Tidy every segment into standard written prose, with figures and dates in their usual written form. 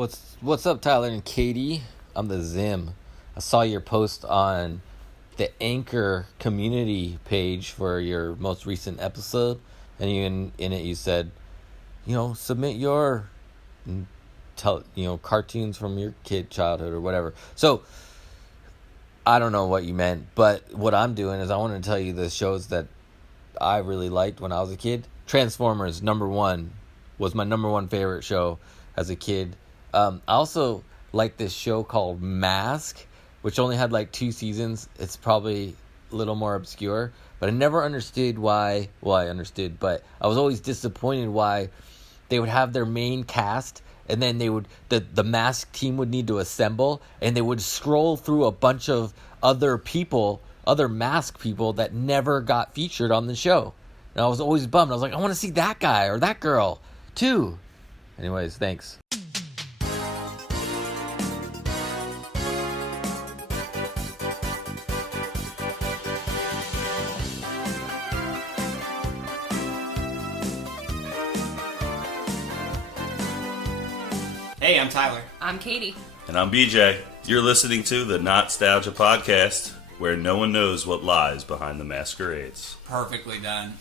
What's up, Tyler and Katie? I'm the Zim. I saw your post on the Anchor community page for your most recent episode, and in it you said, submit your cartoons from your childhood or whatever. So I don't know what you meant, but what I'm doing is I want to tell you the shows that I really liked when I was a kid. Transformers was my number one favorite show as a kid. I also like this show called M.A.S.K, which only had like 2 seasons. It's probably a little more obscure, but I never understood why. Well, I understood, but I was always disappointed why they would have their main cast, and then the M.A.S.K team would need to assemble, and they would scroll through a bunch of other M.A.S.K people that never got featured on the show. And I was always bummed. I was like, I want to see that guy or that girl too. Anyways, thanks. Hey, I'm Tyler. I'm Katie. And I'm BJ. You're listening to the Not-Stalgia podcast, where no one knows what lies behind the masquerades. Perfectly done.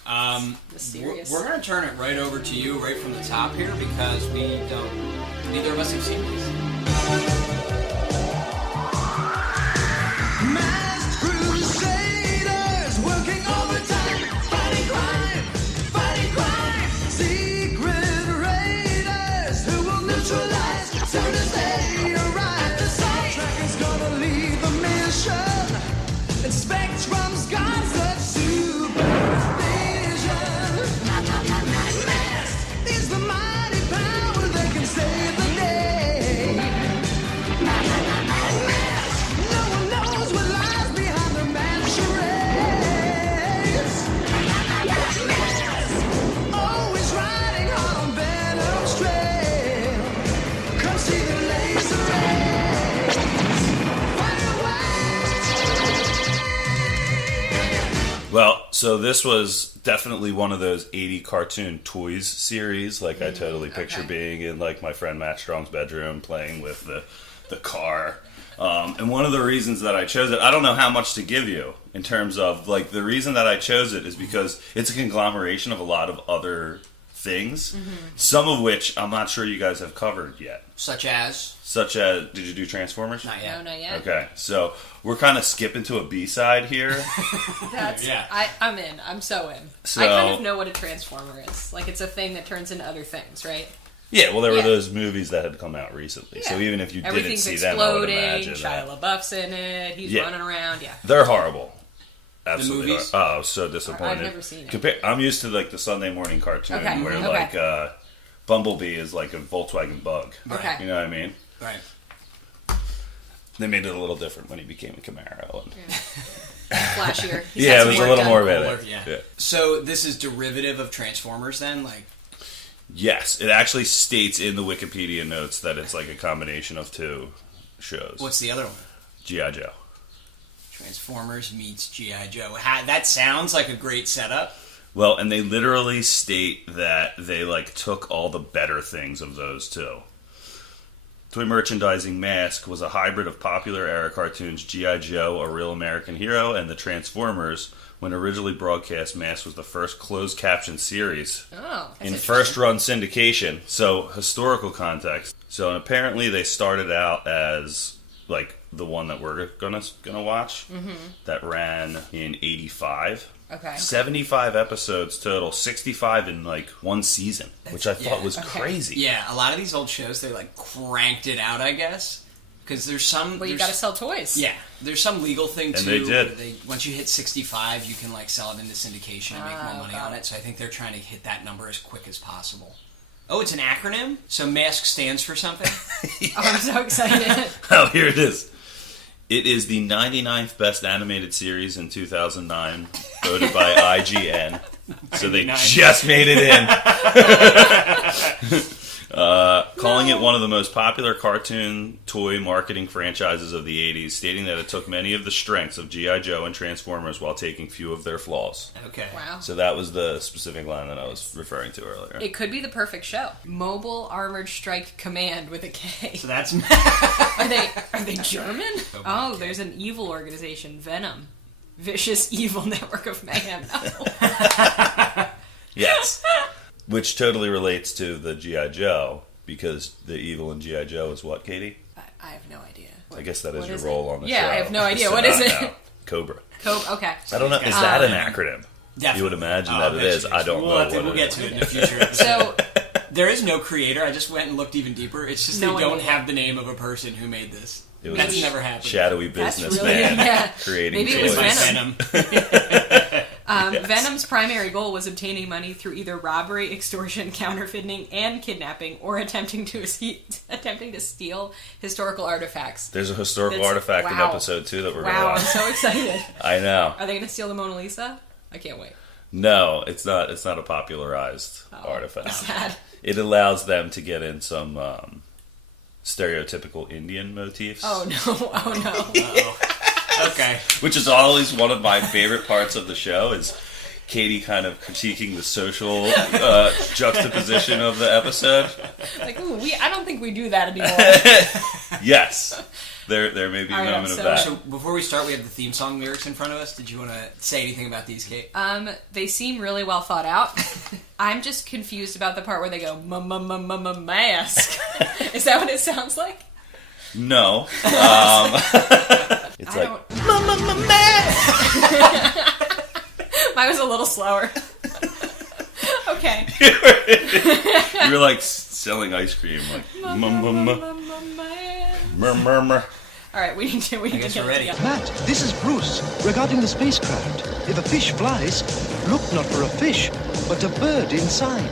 Mysterious. We're going to turn it right over to you right from the top here because neither of us have seen these. Masked crusaders working overtime, fighting crime, secret raiders who will neutralize soon as they arrive. The soundtrack is gonna lead the mission, and Spectrum's got such supervision. Masked is the mighty power that can save the day. No one knows what lies behind the masquerades. Always riding hard on Venom's trail. Come see the laser rays. Fire away. Well, so this was definitely one of those 80 cartoon toys series. Like, I totally picture being in, like, my friend Matt Strong's bedroom playing with the car. And one of the reasons that I chose it, I don't know how much to give you in terms of, like, the reason that I chose it is because it's a conglomeration of a lot of other things, some of which I'm not sure you guys have covered yet. Such as? Did you do Transformers? Not yet. No, not yet. Okay, so we're kind of skipping to a B-side here. I'm in. I'm so in. So- I kind of know what a transformer is. Like, it's a thing that turns into other things, right? Yeah, well, there were those movies that had come out recently, so Yeah. even if you didn't Everything's see them, I would exploding. imagine Shia that. LaBeouf's in it. He's running around. Yeah. They're horrible. Absolutely. The movies? Oh, so disappointed. I've never seen it. I'm used to, like, the Sunday morning cartoon Okay, where, okay. like, Bumblebee is like a Volkswagen Bug. Okay. You know what I mean? Right. They made it a little different when he became a Camaro. And... Flashier. He's yeah, got it some was a work little done. more Cooler, about it. yeah. So this is derivative of Transformers then? Like, Yes, it actually states in the Wikipedia notes that it's like a combination of 2 shows. what's the other one? G.I. Joe. Transformers meets G.I. Joe. That sounds like a great setup. Well, and they literally state that they, like, took all the better things of those 2. Toy merchandising M.A.S.K was a hybrid of popular era cartoons G.I. Joe, A Real American Hero, and the Transformers. When originally broadcast, M.A.S.K was the first closed-caption series Oh, that's in interesting. first-run syndication. So, historical context. So, apparently they started out as, like, the one that we're gonna watch. That ran in 85. Okay. 75 episodes total, 65 in, like, one season, which I thought was okay. crazy. Yeah, a lot of these old shows, they, like, cranked it out, I guess. Because there's some... Well, you gotta sell toys. Yeah, there's some legal thing, too. And they did. where once you hit 65, you can, like, sell it into syndication and make more money on it. So I think they're trying to hit that number as quick as possible. Oh, it's an acronym? So M.A.S.K stands for something? Oh, I'm so excited. Oh, here it is. It is the 99th best animated series in 2009, voted by IGN. So they 99. just made it in. Calling it one of the most popular cartoon toy marketing franchises of the 80s, stating that it took many of the strengths of G.I. Joe and Transformers while taking few of their flaws. Okay. Wow. So that was the specific line that I was referring to earlier. It could be the perfect show. Mobile Armored Strike Command with a K. So that's Are they German? Oh, there's an evil organization, Venom. Vicious evil network of mayhem. No. Yes. Which totally relates to the G.I. Joe, because the evil in G.I. Joe is what, Katie? I have no idea. I guess that is What your is role it? on the show. Yeah, I have no idea. So What is now- it? now, Cobra. Okay. I don't know. Is that an acronym? Definitely. You would imagine Oh, that it is. I don't know what We'll it get is. to it in a future episode. So, There is no creator. I just went and looked even deeper. It's just No they don't idea. have the name of a person who made this. It was That's a never happened. shadowy That's businessman really- yeah. creating Maybe it was toys. Venom. Venom. Venom's primary goal was obtaining money through either robbery, extortion, counterfeiting, and kidnapping, or attempting to steal historical artifacts. There's a historical That's- artifact in wow. episode 2 that we're Wow, going I'm to watch. so excited. I know. Are they going to steal the Mona Lisa? I can't wait. No, it's not. It's not a popularized artifact. Sad. It allows them to get in some stereotypical Indian motifs. Oh no! Oh no! Uh-oh. Okay. Which is always one of my favorite parts of the show is Katie kind of critiquing the social juxtaposition of the episode. Like, ooh, I don't think we do that anymore. Yes. There may be a All right, moment I'm of that. So before we start, we have the theme song lyrics in front of us. Did you want to say anything about these, Kate? They seem really well thought out. I'm just confused about the part where they go mask. Is that what it sounds like? No. It's like, Mine was a little slower. Okay. you were like selling ice cream, like, murmur. All right, we need to. We need guess to get we're ready. together. Matt, this is Bruce. Regarding the spacecraft, if a fish flies, look not for a fish, but a bird inside.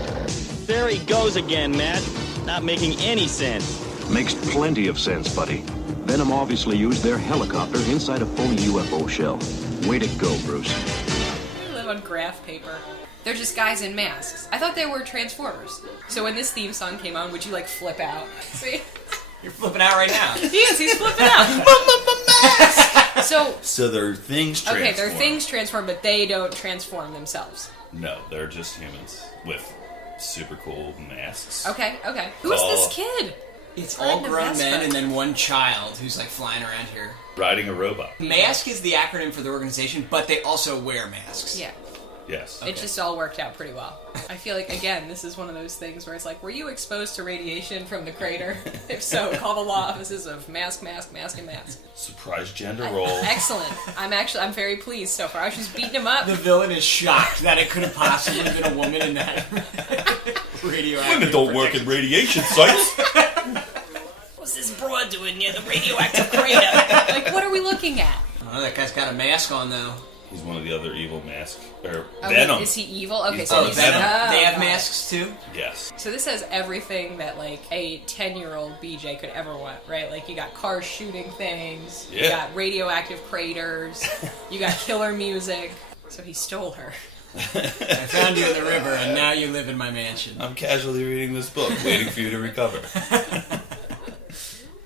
There he goes again, Matt. Not making any sense. Makes plenty of sense, buddy. Venom obviously used their helicopter inside a phony UFO shell. Way to go, Bruce. We live on graph paper. They're just guys in masks. I thought they were Transformers. So when this theme song came on, would you like flip out? See? You're flipping out right now. He is. He's flipping out. So Their things transform. okay, their things transform, but they don't transform themselves. No, they're just humans with super cool masks. Okay. Who's this kid? It's all Riding a grown Vespa. men and then one child who's like flying around here. Riding a robot. M.A.S.K is the acronym for the organization, but they also wear masks. Yeah. Yes. It just all worked out pretty well. I feel like, again, this is one of those things where it's like, were you exposed to radiation from the crater? If so, call the law offices of mask, and mask. Surprise gender role. Excellent. I'm very pleased so far. I was just beating him up. The villain is shocked that it could have possibly been a woman in that radioactive. Women don't work in radiation sites. What's this broad doing near the radioactive crater? Like, what are we looking at? Oh, that guy's got a mask on though. He's one of the other evil mask or Oh, Venom. Is he evil? Okay, He's so the he's Venom. They have God. masks too. Yes. So this has everything that like a 10-year-old BJ could ever want, right? Like you got cars shooting things, you Yeah. got radioactive craters, you got killer music. So he stole her. I found you in the river, and now you live in my mansion. I'm casually reading this book, waiting for you to recover.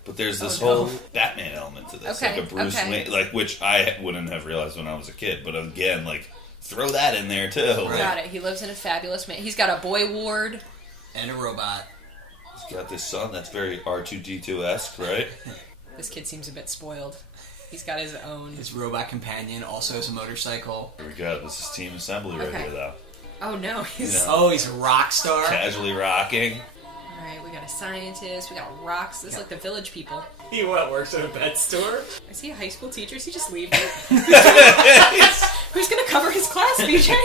But there's this whole Batman element to this, Okay, like a Bruce okay. Wayne, like which I wouldn't have realized when I was a kid. But again, like throw that in there too. Like, Got it. He lives in a fabulous man. He's got a boy ward. And a robot. he's got this son that's very R2D2-esque, right? This kid seems a bit spoiled. He's got his own. His robot companion also has a motorcycle. Here we go. This is Team Assembly right Okay. here, though. Oh no, he's. Yeah. Oh, he's a rock star. Casually rocking. All right, we got a scientist. We got rocks. This is like the village people. He what, works at a pet store? Is he a high school teacher? Is he just leaving? Who's gonna cover his class, BJ?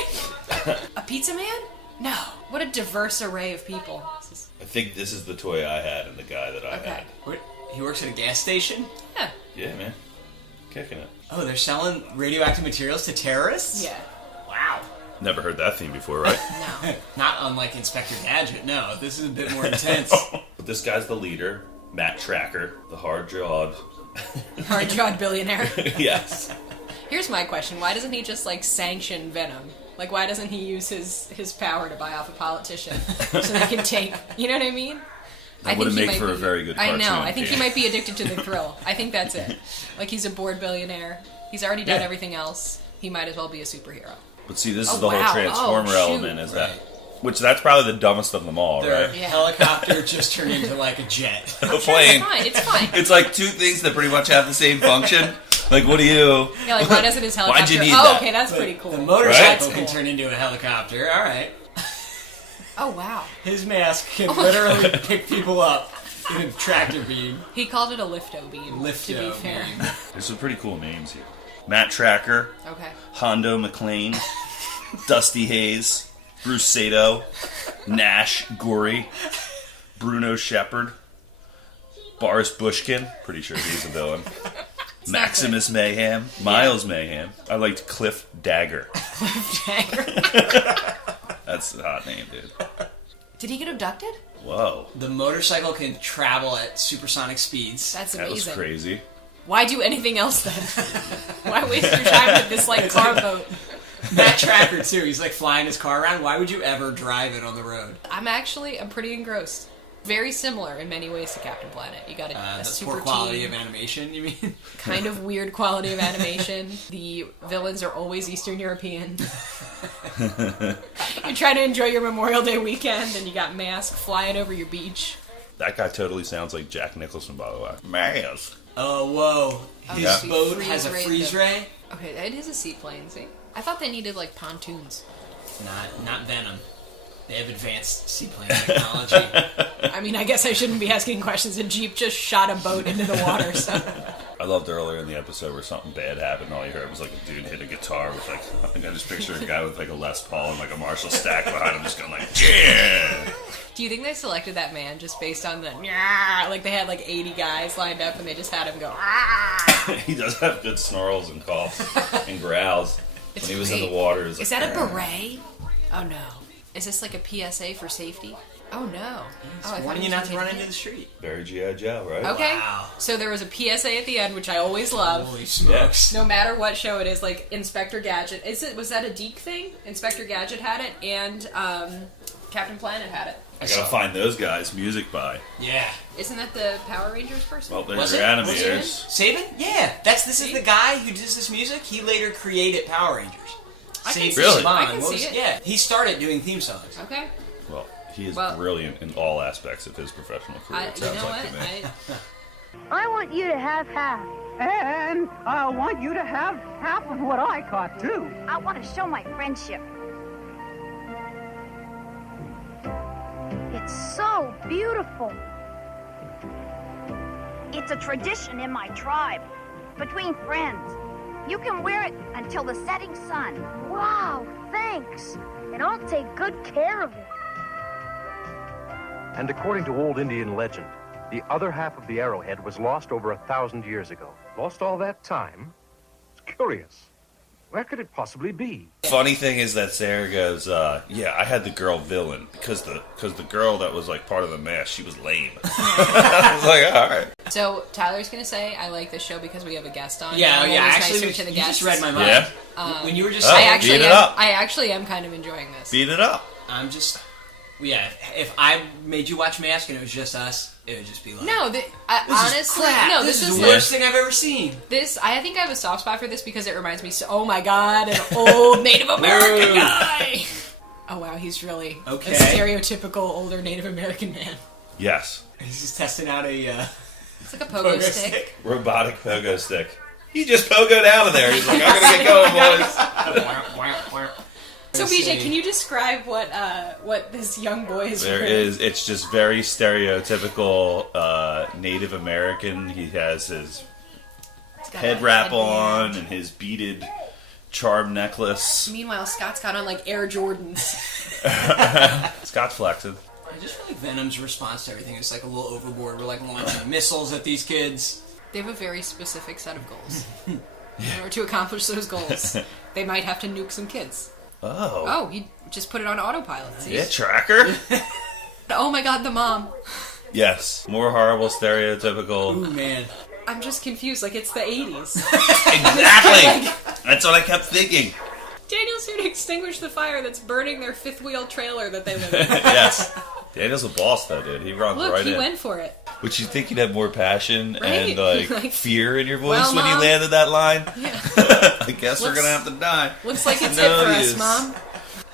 A pizza man? No. What a diverse array of people. This is- I think this is the toy I had and the guy that I Okay. had. What? He works at a gas station? Yeah. Yeah, man. Kicking it. Oh, they're selling radioactive materials to terrorists? Yeah. Wow. Never heard that theme before, right? No. Not unlike Inspector Gadget. No, this is a bit more intense. But this guy's the leader, Matt Tracker, the hard-jawed. Hard-jawed billionaire. Yes. Here's my question. Why doesn't he just, like, sanction Venom? Like, why doesn't he use his power to buy off a politician so they can take... You know what I mean? That would make for a very good cartoon. I know. I think he game. might be addicted to the thrill. I think that's it. Like, he's a bored billionaire. He's already done everything else. He might as well be a superhero. But see, this is the whole Transformer element, is that... Right. Which, that's probably the dumbest of them all, Their right? helicopter just turned into like a jet. A plane. It's fine. It's like two things that pretty much have the same function. Like, what do you... Yeah, like, why doesn't his helicopter... Why'd you need oh, that? okay, that's But pretty cool. The motorcycle Right? can turn into a helicopter. All right. Oh, wow. His mask can literally pick people up in a tractor beam. He called it a lifto beam, to be Lifto fair. beam. There's some pretty cool names here. Matt Tracker, Okay. Hondo McLean, Dusty Hayes, Bruce Sato, Nash Gory, Bruno Shepard, Boris Bushkin, pretty sure he's a villain, Maximus Mayhem, Miles Mayhem. I liked Cliff Dagger. That's a hot name, dude. Did he get abducted? Whoa. The motorcycle can travel at supersonic speeds. That's That amazing. was crazy. Why do anything else then? Why waste your time with this, like, car boat? Matt Tracker, too. He's like flying his car around. Why would you ever drive it on the road? I'm pretty engrossed. Very similar in many ways to Captain Planet. You got a The super poor quality team, of animation, you mean? kind of weird quality of animation. The villains are always Eastern European. You're trying to enjoy your Memorial Day weekend, and you got M.A.S.K flying over your beach. That guy totally sounds like Jack Nicholson, by the way. M.A.S.K. Oh, whoa. His Yeah. boat has a Freeze freeze ray, ray? Okay, it is a seaplane, see? I thought they needed, like, pontoons. Not Venom. They have advanced seaplane technology. I mean, I guess I shouldn't be asking questions. A Jeep just shot a boat into the water, so... I loved earlier in the episode where something bad happened. All you heard was like a dude hit a guitar with like, I think I just picture a guy with like a Les Paul and like a Marshall stack behind him just going like, yeah! Do you think they selected that man just based on the... Like, they had like 80 guys lined up and they just had him go... He does have good snarls and coughs and growls when he was in the water. Is that a beret? Oh, no. Is this like a PSA for safety? Oh, no. It's I thought warning he you was not to gonna run get into hit. the street. Very G.I. Joe, right? Okay. Wow. So there was a PSA at the end, which I always love. Holy smokes. No matter what show it is, like Inspector Gadget. Was that a Deke thing? Inspector Gadget had it, and Captain Planet had it. I gotta find those guys. Music by. Yeah. Isn't that the Power Rangers person? Well, there's Was your it? Was it animators. Saban? Yeah. This is the guy who does this music. He later created Power Rangers. I can Saban see Really? it. I can see it. Yeah. He started doing theme songs. Okay. Well, he is Well- brilliant in all aspects of his professional career, it You sounds know like what? to me. I want you to have half. And I want you to have half of what I caught, too. I want to show my friendship. It's so beautiful. It's a tradition in my tribe. Between friends. You can wear it until the setting sun. Wow, thanks. And I'll take good care of it. And according to old Indian legend, the other half of the arrowhead was lost over 1,000 years ago. Lost all that time? It's curious. Where could it possibly be? Funny thing is that Sarah goes, yeah, I had the girl villain because the girl that was like part of the M.A.S.K, she was lame. I was like, all right. So Tyler's gonna say I like this show because we have a guest on. Yeah, I'm yeah. always Actually, nicer to the you guests. just read my mind. Yeah. When you were just Oh, saying, beat it up. I actually am kind of enjoying this. Beat it up. I'm just... Yeah, if I made you watch M.A.S.K and it was just us, it would just be like... No, this honestly, is crap. no. This is the like- worst thing I've ever seen. I think I have a soft spot for this because it reminds me oh my god, an old Native American guy. Oh wow, he's really Okay. a stereotypical older Native American man. Yes. He's just testing out a... It's like a pogo stick. Robotic pogo stick. He just pogoed out of there. He's like, I'm gonna get going, boys. So BJ, can you describe what this young boy is There wearing? is. It's just very stereotypical Native American. He has his got head a wrap headband. on and his beaded charm necklace. Meanwhile, Scott's got on like Air Jordans. Scott's flexing. I just feel like Venom's response to everything is like a little overboard. We're like launching missiles at these kids. They have a very specific set of goals. In order to accomplish those goals, they might have to nuke some kids. Oh, he just put it on autopilot. See? Yeah, tracker. Oh my god, the mom. Yes, more horrible stereotypical. Ooh, man. I'm just confused, like it's the 80s. Exactly. That's what I kept thinking. Daniel's here to extinguish the fire that's burning their fifth wheel trailer that they live in. Yes. Daniel's a boss, though, dude. He runs Look, right he in. went for it. Would you think you'd have more passion and Right? like Like, fear in your voice well, when you Mom. landed that line? Yeah. I guess we're Looks- gonna have to die. Looks like it's No it for us, use. Mom.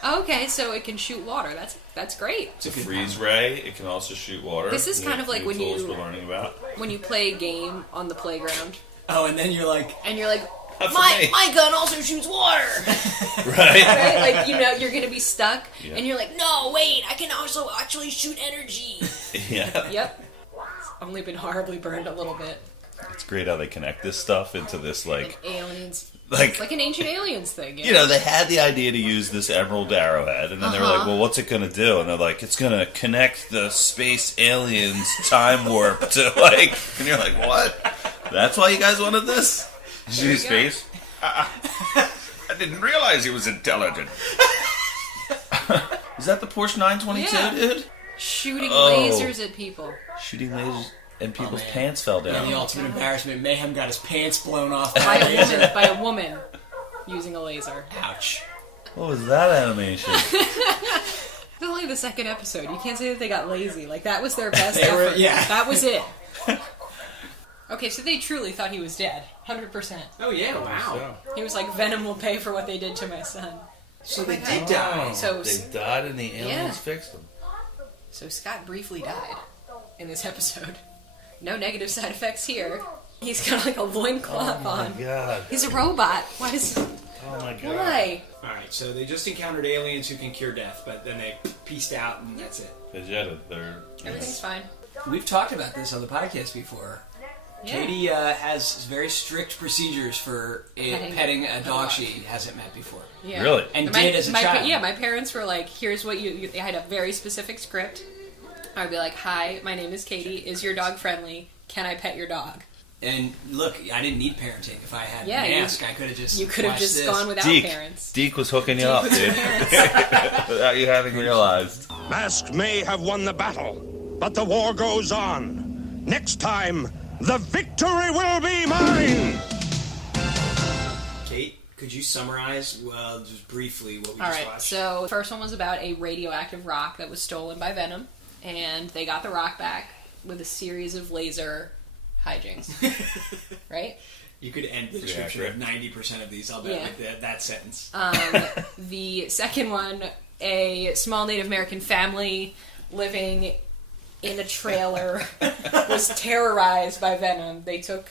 Okay, so it can shoot water. That's great. It's a freeze ray. It can also shoot water. This is kind of like New when tools you- we're learning about. When you play a game on the playground, Oh, and then you're like, Not for my me." my gun also shoots water. Right? Right? Like, you know, you're gonna be stuck, Yeah. and you're like, no, wait, I can also actually shoot energy. Yeah. Yep. It's only been horribly burned a little bit. It's great how they connect this stuff into this like. Aliens. Like- It's like an ancient aliens thing. You know, they had the idea to use this emerald arrowhead, and then they were like, Uh-huh. well, what's it going to do? And they're like, it's going to connect the space aliens time warp to, like... And you're like, what? That's why you guys wanted this? Did you see his face? I didn't realize he was intelligent. Is that the Porsche 922, Yeah. dude? Shooting Oh. lasers at people. Shooting lasers, and people's man. pants fell yeah, down. the ultimate embarrassment. Mayhem got his pants blown off By by a laser. by a woman using a laser. Ouch. What was that animation? It's only the second episode. You can't say that they got lazy. Like, that was their best They were- effort. yeah. That was it. Okay, so they truly thought he was dead. 100%. Oh, yeah, wow. He was like, Venom will pay for what they did to my son. So they did die. So, They died and the aliens Yeah. fixed them. so Scott briefly died in this episode. No negative side effects here. He's got like a loincloth on. God. He's a robot. Why does... Oh my God. Why? Alright, so they just encountered aliens who can cure death, but then they pieced out and that's it. They jetted. They're... Everything's fine. We've talked about this on the podcast before. Yeah. Katie has very strict procedures for petting a dog she hasn't met before. Yeah. Really? And did as a child. Yeah, my parents were like, here's what I had a very specific script. I'd be like, hi, my name is Katie. Is your dog friendly? Can I pet your dog? And look, I didn't need parenting. If I had Yeah, M.A.S.K, I could have just You could have watched just this. gone without Deke. parents. Deke was hooking you Deke up, was your dude. parents. Without you having realized. M.A.S.K may have won the battle, but the war goes on. Next time, the victory will be mine! Kate, could you summarize just briefly what we All just right, watched? so the first one was about a radioactive rock that was stolen by Venom, and they got the rock back with a series of laser hijinks. Right? You could end the Pretty description of accurate. 90% of these. I'll bet Yeah. with that sentence. The second one, a small Native American family living in a trailer was terrorized by Venom. They took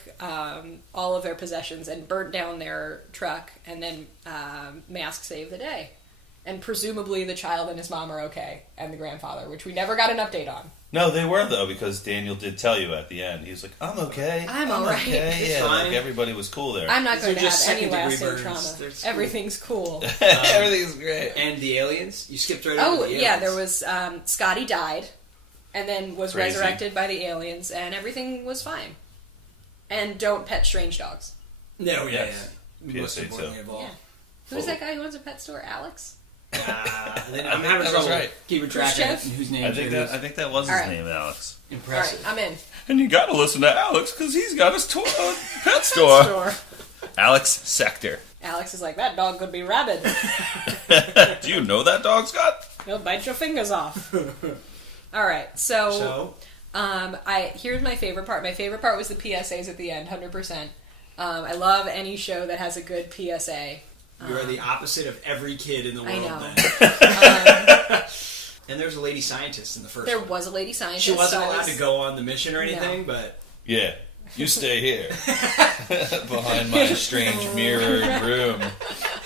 all of their possessions and burnt down their truck, and then M.A.S.K saved the day. And presumably the child and his mom are okay, and the grandfather, which we never got an update on. No, they were, though, because Daniel did tell you at the end. He was like, I'm okay. I'm all right. Okay. It's Yeah, fine. like everybody was cool there. I'm not These going are to just have any second-degree lasting burns. trauma. They're cool. Everything's cool. Everything's great. And the aliens? You skipped right over Oh, the aliens. yeah, there was... Scotty died, and then was Crazy. resurrected by the aliens, and everything was fine. And don't pet strange dogs. No, yeah, Yes. yeah. Most PSA importantly too. of all. Yeah. Who's that guy who owns a pet store? Alex? Then I I'm think having that was trouble right. keeping track of it Khrushchev? and whose name I think that was his All right. name, Alex. Impressive. Alright, I'm in. And you gotta listen to Alex, because he's got his pet store. Store. Alex Sector. Alex is like, that dog could be rabid. Do you know that dog, Scott? He'll bite your fingers off. Alright, so... So, here's my favorite part. My favorite part was the PSAs at the end, 100%. I love any show that has a good PSA. you're the opposite of every kid in the world I know. then. And there's a lady scientist in the first There one. was a lady scientist. She wasn't so I allowed was- to go on the mission or anything, but... Yeah. You stay here. Behind my strange mirrored room.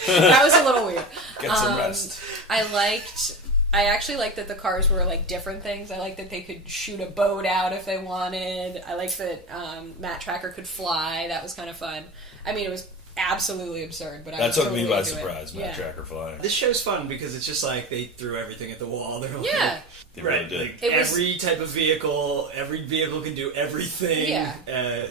That was a little weird. Get some rest. I actually liked that the cars were like different things. I liked that they could shoot a boat out if they wanted. I liked that Matt Tracker could fly. That was kind of fun. I mean, it was absolutely absurd, but I That was took totally me by into it. surprise, Matt Yeah. Tracker flying. This show's fun because it's just like they threw everything at the wall. They're like, Yeah. They really right, did. like It was- every type of vehicle, every vehicle can do everything. Yeah. I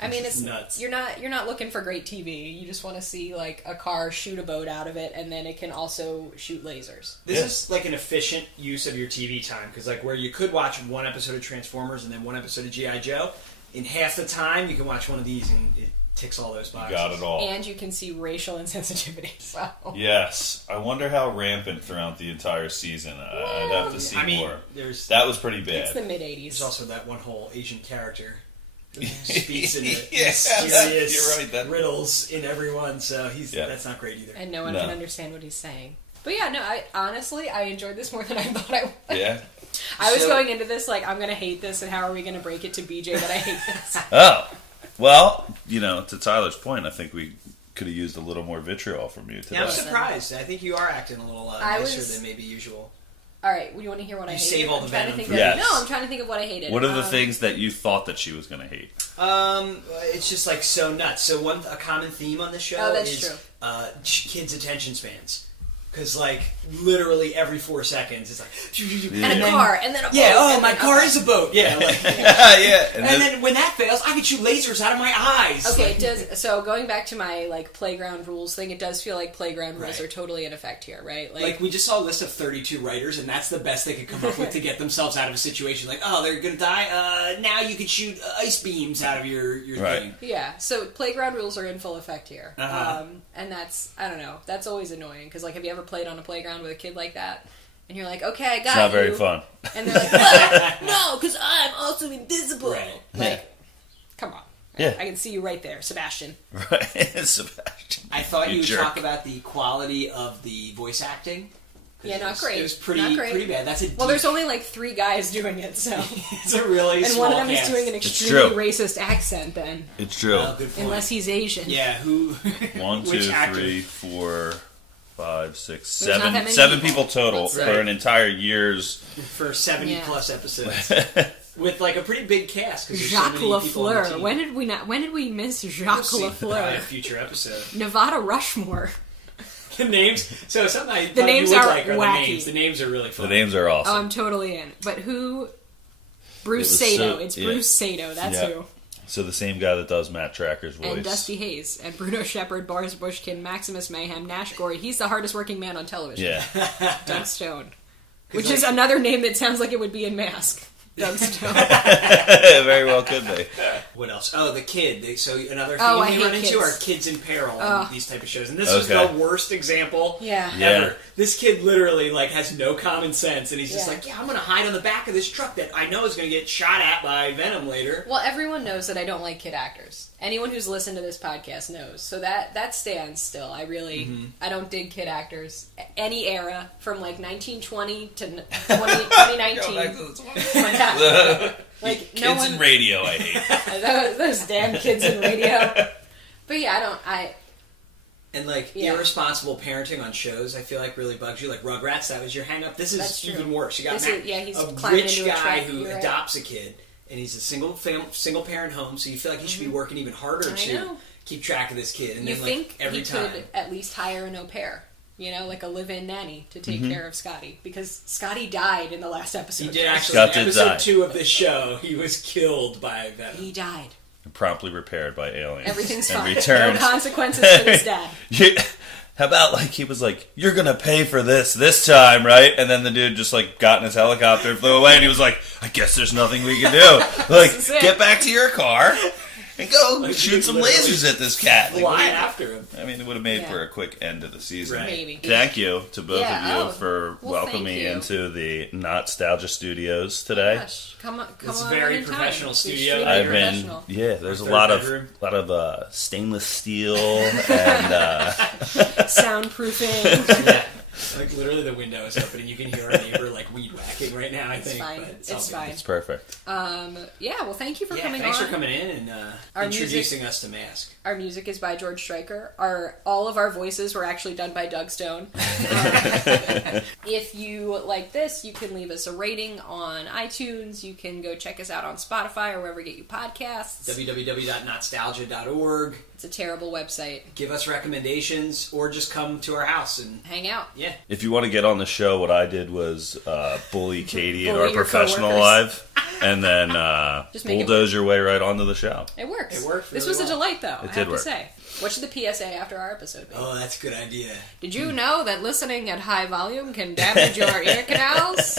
I mean, it's nuts. You're not looking for great TV. You just want to see like a car shoot a boat out of it, and then it can also shoot lasers. This is like an efficient use of your TV time because, like, where you could watch one episode of Transformers and then one episode of G.I. Joe, in half the time you can watch one of these and ticks all those You boxes. got it all. And you can see racial insensitivity. So. Yes. I wonder how rampant throughout the entire season. I'd have to see more. That was pretty bad. It's the mid-'80s. There's also that one whole Asian character who speaks in the Yes, mysterious you're right, riddles in everyone, so that's not great either. And no one can understand what he's saying. But yeah, no, I enjoyed this more than I thought I would. Yeah. I was going into this like, I'm going to hate this, and how are we going to break it to BJ that I hate this? Oh. Well, to Tyler's point, I think we could have used a little more vitriol from you today. Yeah, I'm surprised. I think you are acting a little nicer than maybe usual. All right, well, you want to hear what I hated? Save all the venom for No, I'm trying to think of what I hated. What are the things that you thought that she was going to hate? It's just like so nuts. So a common theme on this show is kids' attention spans. Because, like, literally every 4 seconds, it's like... And a car, and then a boat. Yeah, my car is a boat. Yeah, like... yeah. And then when that fails, I can shoot lasers out of my eyes. Okay, so going back to my, like, playground rules thing, it does feel like playground rules are totally in effect here, right? Like, we just saw a list of 32 writers, and that's the best they could come up with to get themselves out of a situation. Like, oh, they're gonna die? Now you can shoot ice beams out of your thing. Yeah, so playground rules are in full effect here. Uh-huh. And that's, I don't know, that's always annoying, because, like, have you ever played on a playground with a kid like that? And you're like, okay, I got you. It's not very fun. And they're like, what? No, because I'm also invisible. Right. Like, come on. Yeah. I can see you right there, Sebastian. Right, Sebastian. I thought you would jerk. talk about the quality of the voice acting. Yeah, not great. It was pretty bad. That's well, there's only like 3 guys doing it, so it's a really and small one of them cast. is doing an extremely racist accent. Then it's true. Good point. Unless he's Asian. Yeah, who? 1, 2, Which actor? 3, 4, 5, 6, There's not that 7. many 7 people. people total That's for right. an entire year's. For 70 plus episodes. With like a pretty big cast. Jacques so Lafleur. When did we miss Jacques Lafleur? A future episode. Nevada Rushmore. The names. So something I The thought names you would are like are the wacky. names. The names are really fun. The names are awesome. Oh, I'm totally in. But who? Bruce It was Sato. so- It's yeah. Bruce Sato. That's Yeah. who. So the same guy that does Matt Tracker's voice. And Dusty Hayes, and Bruno Shepard, Boris Bushkin, Maximus Mayhem, Nash Gorey. He's the hardest working man on television. Yeah. Doug Stone. Which is another name that sounds like it would be in Mask. Doug Stone. Very well could be. What else? Oh, the kid. So another thing Oh, I we hate run into kids. are kids in peril on these type of shows. And this is Okay. the worst example Yeah. ever. This kid literally like has no common sense, and he's just Yeah. like, I'm going to hide on the back of this truck that I know is going to get shot at by Venom later. Well, everyone knows that I don't like kid actors. Anyone who's listened to this podcast knows. So that stands still. I really, I don't dig kid actors. Any era, from like 1920 to 2019. Like, Kids no one, in radio, I hate. those damn kids in radio. But yeah, And like irresponsible parenting on shows, I feel like really bugs you. Like Rugrats, that was your hang up. This That's is true. even worse. You got This Matt, is- yeah, he's a climbing rich into a guy truck. who You're right. adopts a kid, and he's a single parent home. So you feel like he should be working even harder I to know. keep track of this kid. And you then think like every he time, could at least hire an au pair. You know, like a live-in nanny to take care of Scotty. Because Scotty died in the last episode. he did actually. Scott In did episode die. 2 of this show, he was killed by Venom. He died. Promptly repaired by aliens. Everything's and fine. Returns. No consequences for this dad. How about like he was like, "You're gonna pay for this time, right?" And then the dude just like got in his helicopter, flew away, and he was like, "I guess there's nothing we can do. Like, This is it. get back to your car and go Like, shoot some literally lasers at this cat." Like, Fly what do you- after him. I mean, it would have made Yeah. for a quick end of the season. Right. Maybe. Thank you to both Yeah, of you for well, welcoming thank me you. into the Not-Stalgia Studios today. Gosh, come on It's a on very in time. professional We're studio. extremely I've been, professional. yeah. There's a Third lot bedroom. of stainless steel and Soundproofing. Yeah. Like literally the window is open and you can hear our neighbor like weed whacking right now, I think. fine. But It's all good. fine. it's perfect. Yeah, well, thank you for Yeah, coming thanks on. for coming in and Our introducing us to M.A.S.K. Our music is by George Stryker. All of our voices were actually done by Doug Stone. If you like this, you can leave us a rating on iTunes. You can go check us out on Spotify or wherever you get your podcasts. www.notstalgia.org. It's a terrible website. Give us recommendations or just come to our house and Hang out. yeah. If you want to get on the show, what I did was bully Katie in Bully our your professional coworkers. life, and then Just make it bulldoze your way right onto the show. It works. It worked This really was a well. delight, though, I It have did to work. say. What should the PSA after our episode be? Oh, that's a good idea. Did you know that listening at high volume can damage your ear canals?